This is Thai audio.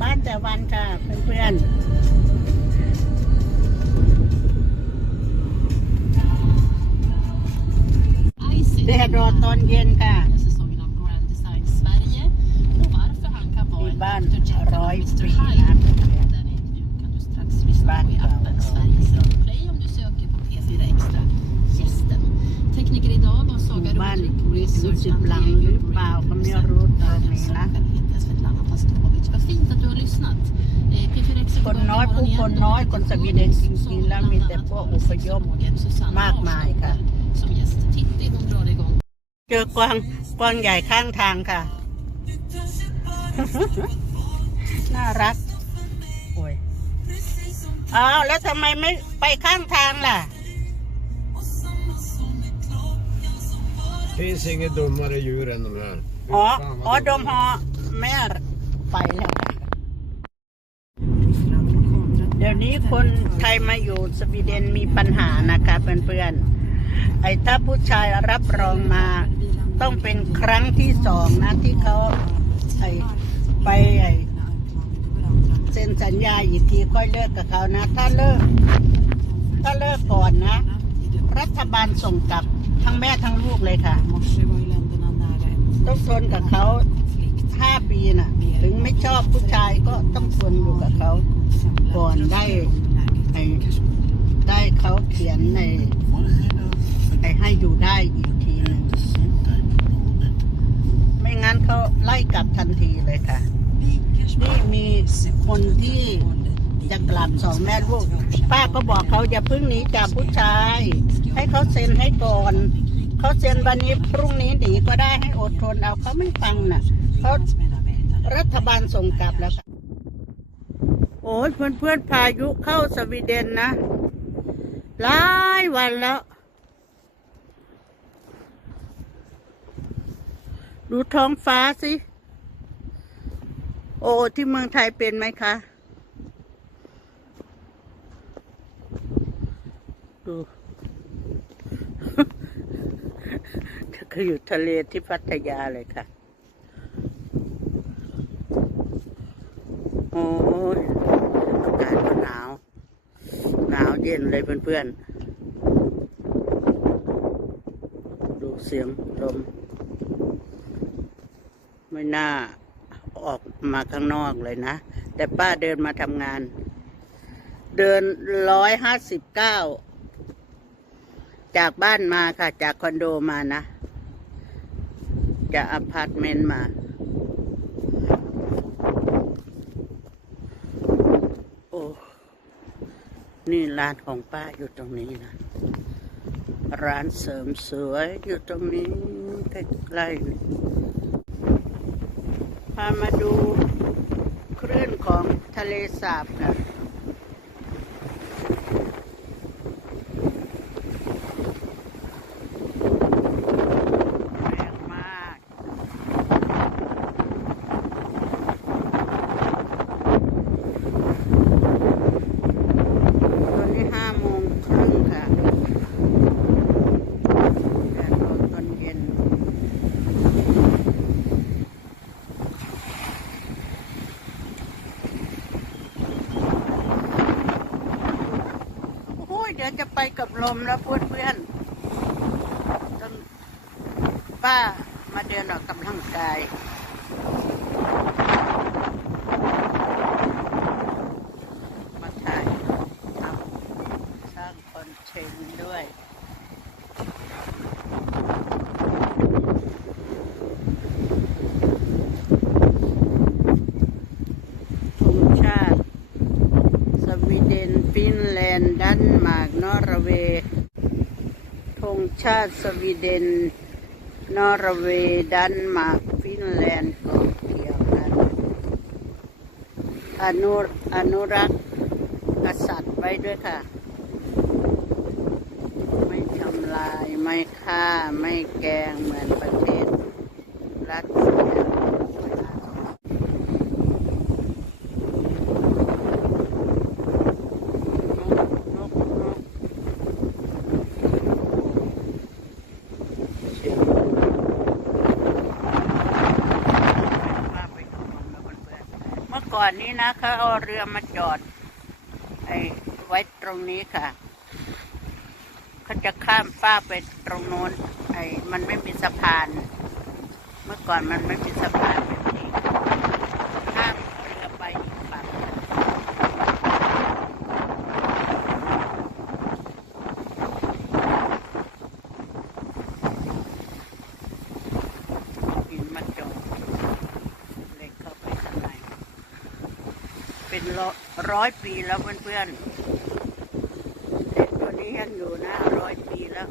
บ้านแต่วันค่ะเพื่อนๆแดดรอตอนเย็นค่ะบ้านร้อยปีนะบ้านเก่า man Lucy Blanc, Lupa och Mjölrot och Nina lyssnat. Eh, P4 Extra คนน้อยผู้ คนน้อยคนสวีเดนจริงๆแล้วมีแต่พวกอพยพมากมายค่ะ Som gäst. Titti hon drar igång เจอกวางกวางใหญ่ข้างทางค่ะ น่ารักโอ้ยอ้าวแล้วทำไมไม่ไปข้างทางล่ะ finns inget dummare djur än de här. อ๋อ Fan, vad อ๋อ เดี๋ยวนี้คนไทยมาอยู่สวีเดนมีปัญหานะคะเพื่อนๆไอ้ถ้าผู้ชายรับรองมา ต้องเป็นครั้งที่สองนะที่เขาไอ้ไปไอ้เซ็นสัญญาอีกทีค่อยเลิกกับเขานะ ถ้าเลิก ถ้าเลิกก่อนนะ รัฐบาลส่งกลับทั้งแม่ทั้งลูกเลยค่ะ ต้องทนกับเขา ห้าปีน่ะ ถึงไม่ชอบผู้ชายก็ต้องทนอยู่กับเขาก่อนได้ไอ้ได้เขาเขียนในไอ้ให้อยู่ได้อีกทีหนึ่งไม่งั้นเขาไล่กลับทันทีเลยค่ะนี่มีคนที่จะกลับสองแม่ลูก ป้าก็บอกเขาอย่าเพิ่งหนีจากผู้ชาย ให้เขาเซ็นให้ก่อน เขาเซ็นวันนี้พรุ่งนี้หนีก็ได้ให้อดทนเอาเขาไม่ฟังน่ะเขารัฐบาลส่งกลับแล้วค่ะโอ้ยเพื่อนเพื่อนพายุเข้าสวีเดนนะหลายวันแล้ว ดูท้องฟ้าสิ โอ้ ที่เมืองไทยเป็นไหมคะ ดู ก็อยู่ทะเลที่พัทยาเลยค่ะ โอ้ยอากาศก็หนาว หนาวเย็นเลยเพื่อนๆ ดูเสียงลม ไม่น่าออกมาข้างนอกเลยนะ แต่ป้าเดินมาทำงาน เดินร้อยห้าสิบเก้าจากบ้านมาค่ะ จากคอนโดมานะ จากอพาร์ตเมนต์มาโอ้นี่ร้านของป้าอยู่ตรงนี้นะร้านเสริมสวยอยู่ตรงนี้ใกล้ๆพามาดูคลื่นของทะเลสาบค่ะ แรงมาก ตอนนี้ห้าโมงครึ่งค่ะแดดร้อนตอนเย็น โอ้ยเดี๋ยวจะไปกับลมแล้วเพื่อนเพื่อนต้องป้ามาเดินออกกำลังกายมาถ่ายทำสร้างคอนเทนต์ด้วย ธงชาติ ส วีเดนฟินแลนด์ดันมาร์กนอร์เวย์ธงชาติสวีเดน นอร์เวย์ดันมาร์กฟินแลนด์ก็เกี่ยวกันอนุอนุรักษ์กษัตริย์ไว้ด้วยค่ะ ไม่ทำลาย ไม่ฆ่า ไม่แกงเหมือนประเทศรัสเซียนกนกนกเสียงว่าไปดูนมแล้วเพื่อนๆเมื่อ ก่อนนี้นะเขาเอาเรือมาจอดไอ้ไว้ตรงนี้ค่ะเขาจะข้ามฟ้าไปตรงโน้นไอ้มันไม่มีสะพาน เมื่อก่อนมันไม่มีสะพานข้ามเรือไปอีกฝั่งหินมาจอดเหล็กเข้าไปข้างใน เป็น ร้อยปีแล้วเพื่อนๆเด็กตัวนี้ยังอยู่นะร้อยปีแล้ว